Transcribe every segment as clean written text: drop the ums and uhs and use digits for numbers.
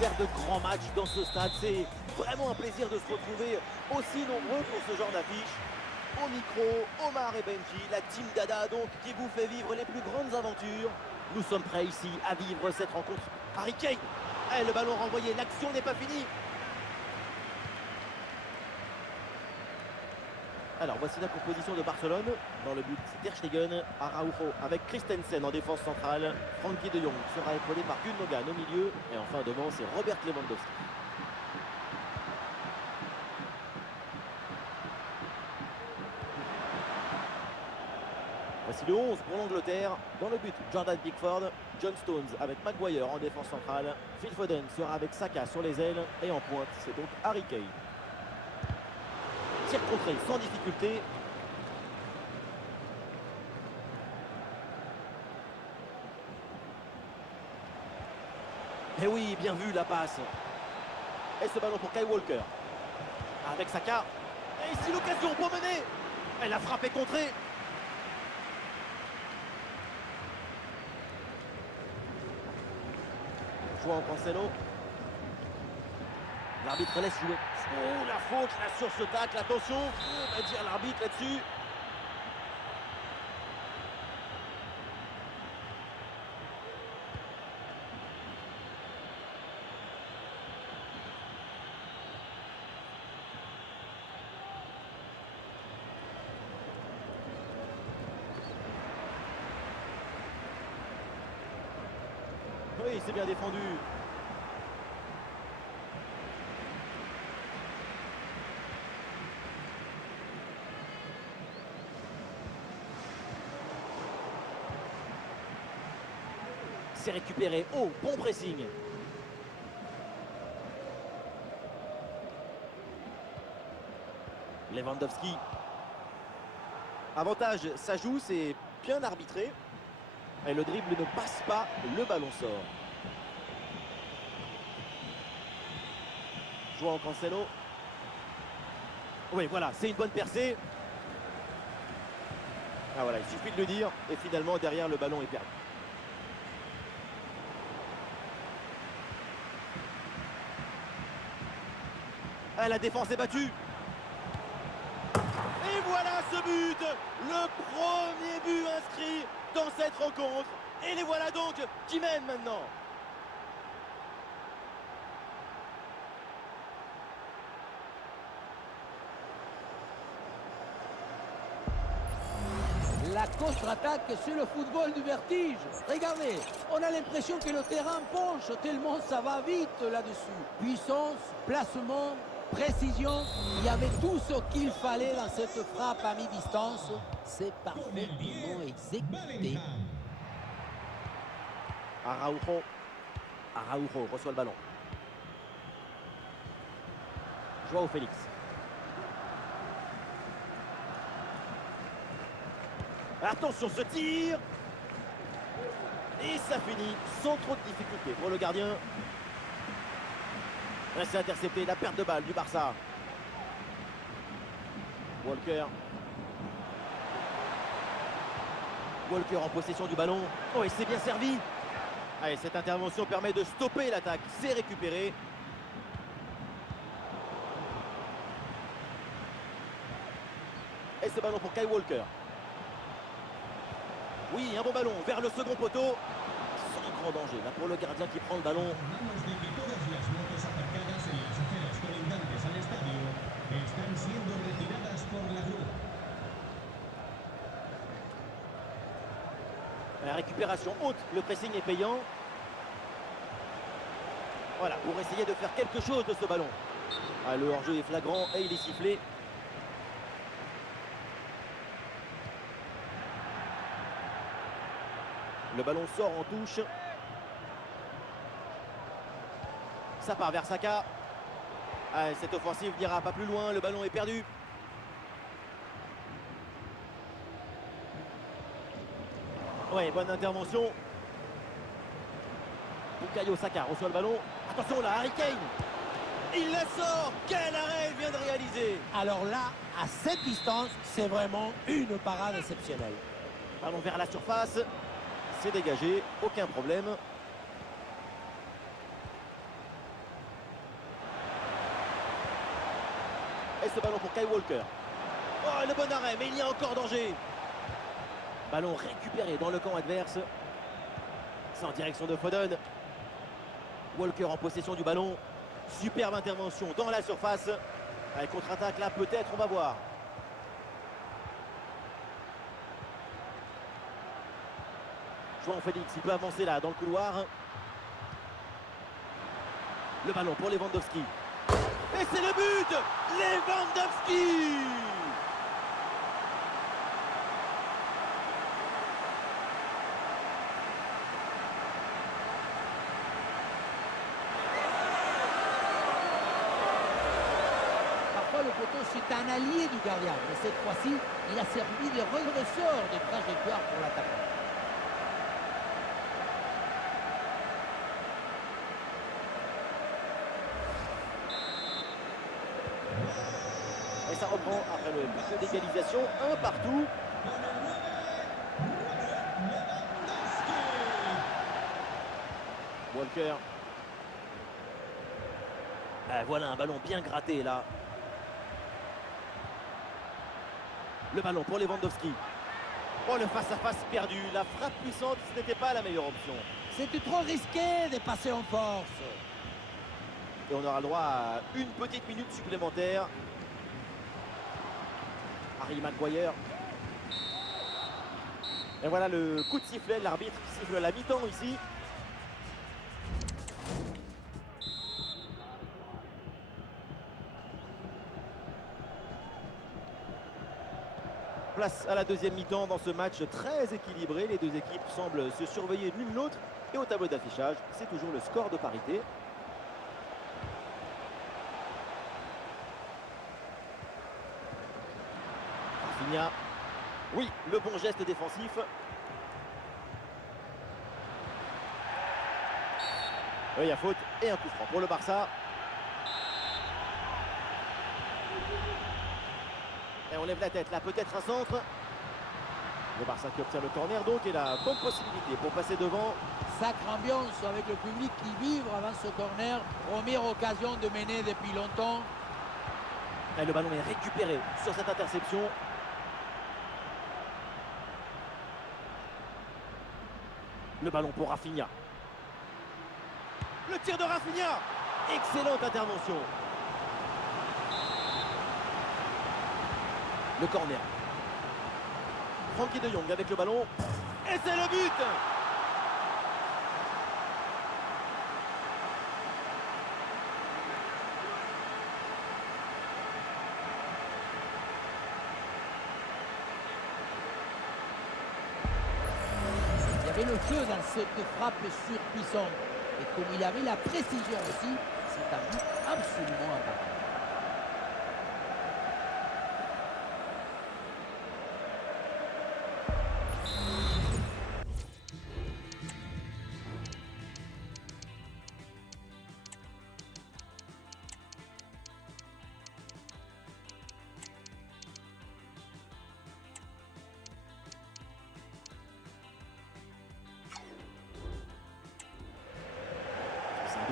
faire de grands matchs dans ce stade. C'est vraiment un plaisir de se retrouver aussi nombreux pour ce genre d'affiche. Au micro, Omar et Benji, la team Dada donc qui vous fait vivre les plus grandes aventures. Nous sommes prêts ici à vivre cette rencontre. Harry Kane, le ballon renvoyé, l'action n'est pas finie. Alors voici la composition de Barcelone. Dans le but, c'est Ter Stegen, Araujo avec Christensen en défense centrale. Frankie de Jong sera épaulé par Gundogan au milieu. Et enfin devant, c'est Robert Lewandowski. Voici le 11 pour l'Angleterre. Dans le but, Jordan Pickford, John Stones avec Maguire en défense centrale. Phil Foden sera avec Saka sur les ailes. Et en pointe, c'est donc Harry Kane. Tir contré sans difficulté. Et oui, bien vu la passe. Et ce ballon pour Kyle Walker. Avec Saka. Et ici l'occasion pour mener. Elle a frappé contrée. João Cancelo. L'arbitre laisse jouer. Oh, la faute là sur ce tacle, attention, on va dire l'arbitre là-dessus. Oui, c'est bien défendu. C'est récupéré. Oh, bon pressing. Lewandowski. Avantage, ça joue, c'est bien arbitré. Et le dribble ne passe pas, le ballon sort. João Cancelo. Oui, voilà, c'est une bonne percée. Ah voilà, il suffit de le dire. Et finalement, derrière, le ballon est perdu. Ah, la défense est battue. Et voilà ce but. Le premier but inscrit dans cette rencontre. Et les voilà donc qui mènent maintenant. La contre-attaque, c'est le football du vertige. Regardez, on a l'impression que le terrain penche tellement ça va vite là-dessus. Puissance, placement, précision, il y avait tout ce qu'il fallait dans cette frappe à mi-distance. C'est parfaitement exécuté. Araujo. Araujo reçoit le ballon. João Félix. Attention ce tir. Et ça finit sans trop de difficulté pour le gardien. C'est intercepté, la perte de balle du Barça. Walker. Walker en possession du ballon. Oh, et c'est bien servi. Allez, cette intervention permet de stopper l'attaque. C'est récupéré. Et ce ballon pour Kyle Walker. Oui, un bon ballon vers le second poteau. Sans grand danger. Là pour le gardien qui prend le ballon. La récupération haute, le pressing est payant. Voilà, pour essayer de faire quelque chose de ce ballon. Ah, le hors-jeu est flagrant et il est sifflé. Le ballon sort en touche. Ça part vers Saka. Ah, cette offensive n'ira pas plus loin, le ballon est perdu. Ouais, bonne intervention. Bukayo Saka reçoit le ballon. Attention là, Harry Kane. Il la sort. Quel arrêt il vient de réaliser. Alors là, à cette distance, c'est vraiment une parade exceptionnelle. Ballon vers la surface. C'est dégagé, aucun problème. Et ce ballon pour Kyle Walker. Oh, le bon arrêt, mais il y a encore danger. Ballon récupéré dans le camp adverse. C'est en direction de Foden. Walker en possession du ballon. Superbe intervention dans la surface. Allez, contre-attaque là, peut-être, on va voir. João Félix, il peut avancer là dans le couloir. Le ballon pour Lewandowski. Et c'est le but! Lewandowski! Parfois, le poteau, c'est un allié du gardien. Mais cette fois-ci, il a servi de redresseur de trajectoire pour l'attaquant. Et ça reprend après le but d'égalisation, un partout. Walker. Ah, voilà un ballon bien gratté là. Le ballon pour Lewandowski. Oh, le face-à-face perdu. La frappe puissante, ce n'était pas la meilleure option. C'était trop risqué de passer en force. Et on aura le droit à une petite minute supplémentaire. Harry Maguire. Et voilà le coup de sifflet, l'arbitre qui siffle la mi-temps ici. Place à la deuxième mi-temps dans ce match très équilibré. Les deux équipes semblent se surveiller l'une l'autre. Et au tableau d'affichage, c'est toujours le score de parité. Rafinha. Oui, le bon geste défensif. Oui, il y a faute et un coup franc pour le Barça. Et on lève la tête là, peut-être un centre. Le Barça qui obtient le corner donc et la bonne possibilité pour passer devant. Sacre ambiance avec le public qui vibre avant ce corner. Première occasion de mener depuis longtemps. Et le ballon est récupéré sur cette interception. Le ballon pour Rafinha. Le tir de Rafinha. Excellente intervention. Le corner. Frankie de Jong avec le ballon. Et c'est le but! Il y avait le feu dans cette frappe surpuissante. Et comme il avait la précision aussi, c'est un but absolument imparfait.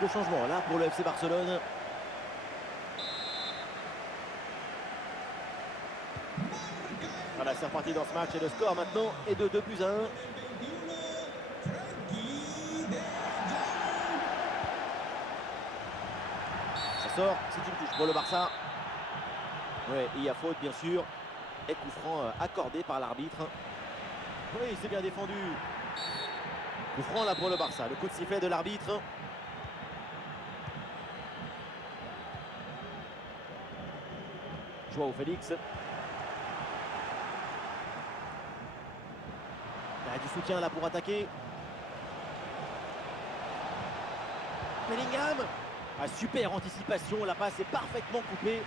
Double changement là pour le FC Barcelone. Voilà, c'est reparti dans ce match et le score maintenant est de 2-1. Ça sort, c'est une touche pour le Barça. Ouais, il y a faute bien sûr. Et coup franc accordé par l'arbitre. Oui, c'est bien défendu. Coup franc là pour le Barça. Le coup de sifflet de l'arbitre. João Félix. Il y a du soutien là pour attaquer. Bellingham. Ah, super anticipation, la passe est parfaitement coupée.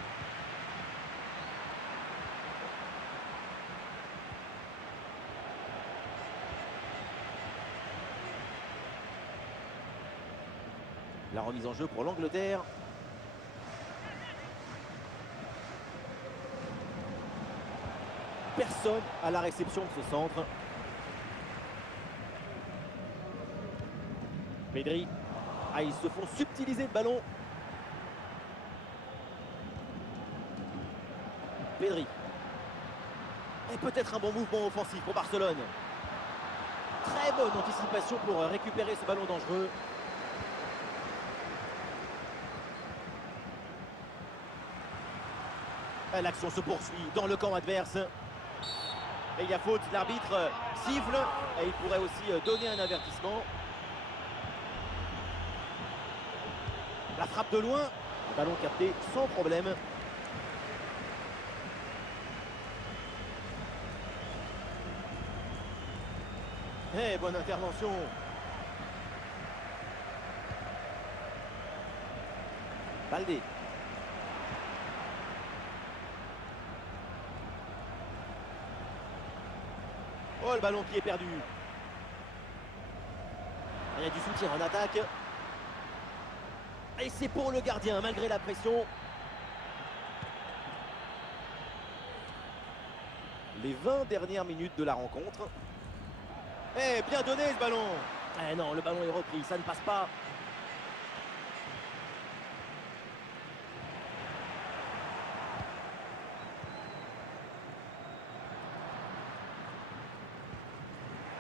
La remise en jeu pour l'Angleterre. Personne à la réception de ce centre. Pedri. Ah, ils se font subtiliser le ballon. Pedri. Et peut-être un bon mouvement offensif pour Barcelone. Très bonne anticipation pour récupérer ce ballon dangereux. L'action se poursuit dans le camp adverse. Et il y a faute, l'arbitre siffle. Et il pourrait aussi donner un avertissement. La frappe de loin. Le ballon capté sans problème. Eh, bonne intervention. Baldé. Oh, le ballon qui est perdu. Il y a du soutien en attaque. Et c'est pour le gardien, malgré la pression. Les 20 dernières minutes de la rencontre. Eh, bien donné ce ballon. Eh non, le ballon est repris, ça ne passe pas.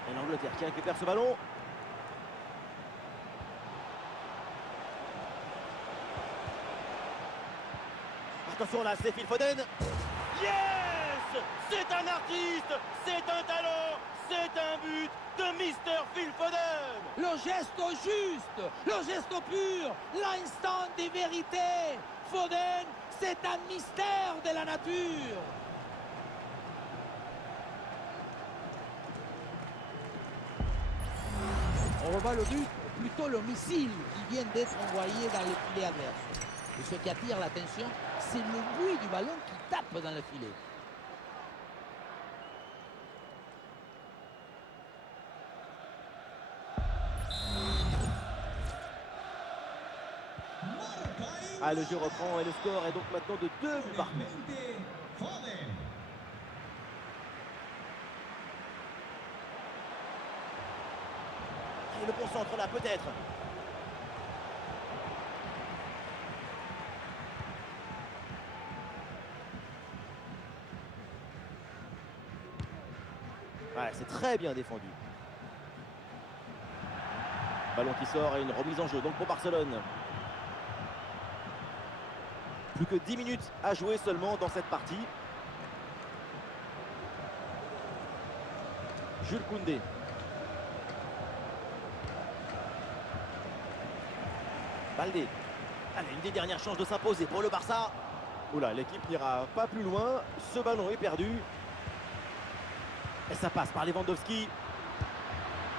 Et l'Angleterre qui récupère ce ballon. Attention là, c'est Phil Foden. Yes! C'est un artiste, c'est un talent, c'est un but de Mr. Phil Foden. Le geste juste, le geste pur, l'instant des vérités. Foden, c'est un mystère de la nature. On revoit le but, ou plutôt le missile qui vient d'être envoyé dans le filet adverse. Et ce qui attire l'attention, c'est le bruit du ballon qui tape dans le filet. Ah, le jeu reprend et le score est donc maintenant de 2 buts partout. Et le bon centre là, peut-être. Ouais, c'est très bien défendu. Ballon qui sort et une remise en jeu donc pour Barcelone. Plus que 10 minutes à jouer seulement dans cette partie. Jules Koundé. Baldé. Allez, une des dernières chances de s'imposer pour le Barça. Oula, l'équipe n'ira pas plus loin. Ce ballon est perdu. Et ça passe par Lewandowski.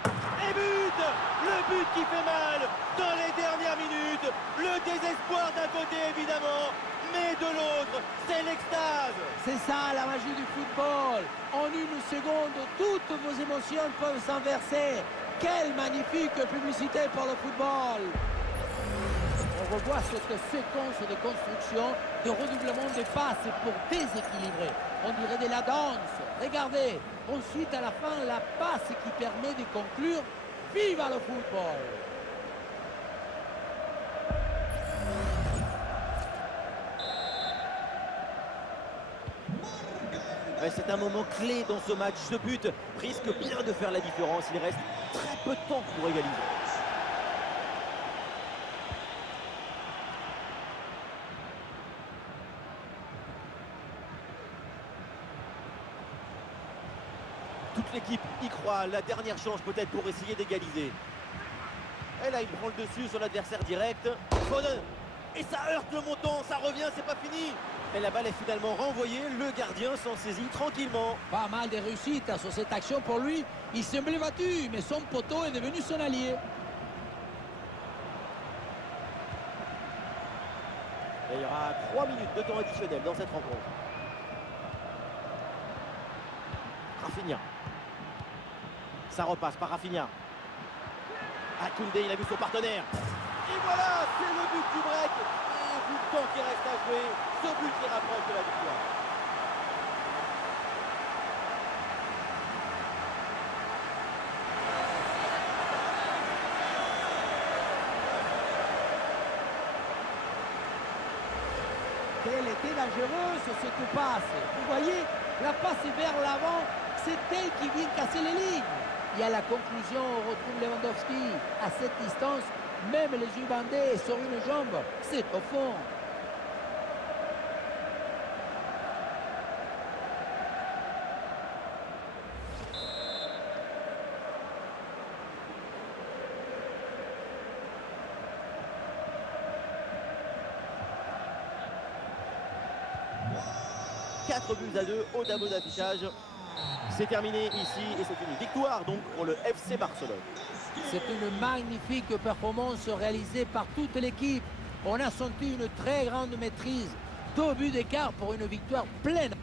Et but! Le but qui fait mal dans les dernières minutes. Le désespoir d'un côté évidemment, mais de l'autre, c'est l'extase. C'est ça la magie du football. En une seconde, toutes vos émotions peuvent s'inverser. Quelle magnifique publicité pour le football. On revoit cette séquence de construction, de redoublement de passes pour déséquilibrer. On dirait de la danse. Regardez. Ensuite, à la fin, la passe qui permet de conclure. Viva le football! C'est un moment clé dans ce match. Ce but risque bien de faire la différence. Il reste très peu de temps pour égaliser. Toute l'équipe y croit. La dernière chance peut-être pour essayer d'égaliser. Et là, il prend le dessus sur l'adversaire direct. Foden. Et ça heurte le montant. Ça revient, c'est pas fini. Et la balle est finalement renvoyée. Le gardien s'en saisit tranquillement. Pas mal de réussite sur cette action pour lui. Il semblait battu, mais son poteau est devenu son allié. Et il y aura 3 minutes de temps additionnel dans cette rencontre. Rafinha. Ça repasse par Rafinha. Koundé, il a vu son partenaire. Et voilà, c'est le but du break. Et vu le temps qui reste à jouer, ce but les rapproche de la victoire. quelle était dangereuse cette passe. Vous voyez, la passe est vers l'avant, c'est elle qui vient casser les lignes. Et à la conclusion, on retrouve Lewandowski. À cette distance, même les yeux bandés sur une jambe, c'est au fond. Buts à 2 au tableau d'affichage. C'est terminé ici et c'est une victoire donc pour le FC Barcelone. C'est une magnifique performance réalisée par toute l'équipe. On a senti une très grande maîtrise. 2 buts d'écart pour une victoire pleine.